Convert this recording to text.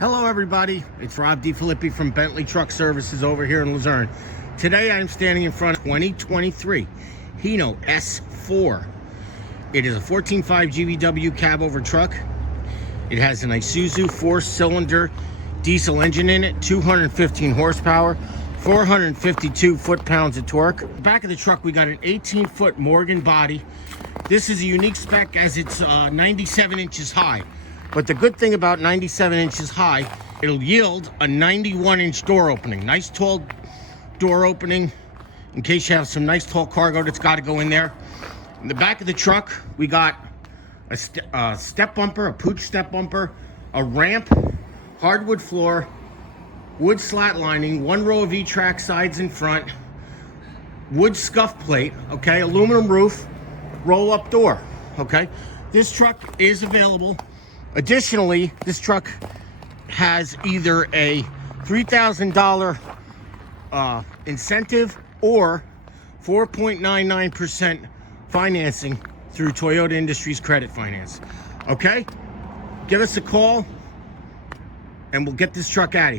Hello everybody, it's Rob DeFilippi from Bentley Truck Services over here in Luzerne. Today I'm standing in front of 2023 Hino S4. It is a 14.5 GVW cab over truck. It has an Isuzu 4-cylinder diesel engine in it, 215 horsepower, 452 foot-pounds of torque. The back of the truck we got an 18-foot Morgan body. This is a unique spec as it's 97 inches high. But the good thing about 97 inches high, it'll yield a 91-inch door opening. Nice tall door opening in case you have some nice tall cargo that's got to go in there. In the back of the truck, we got a step bumper, a pooch step bumper, a ramp, hardwood floor, wood slat lining, one row of etrack sides in front, wood scuff plate, okay, aluminum roof, roll-up door, okay. This truck is available. Additionally, this truck has either a $3,000 incentive or 4.99% financing through Toyota Industries Credit Finance. Okay? Give us a call and we'll get this truck out of here.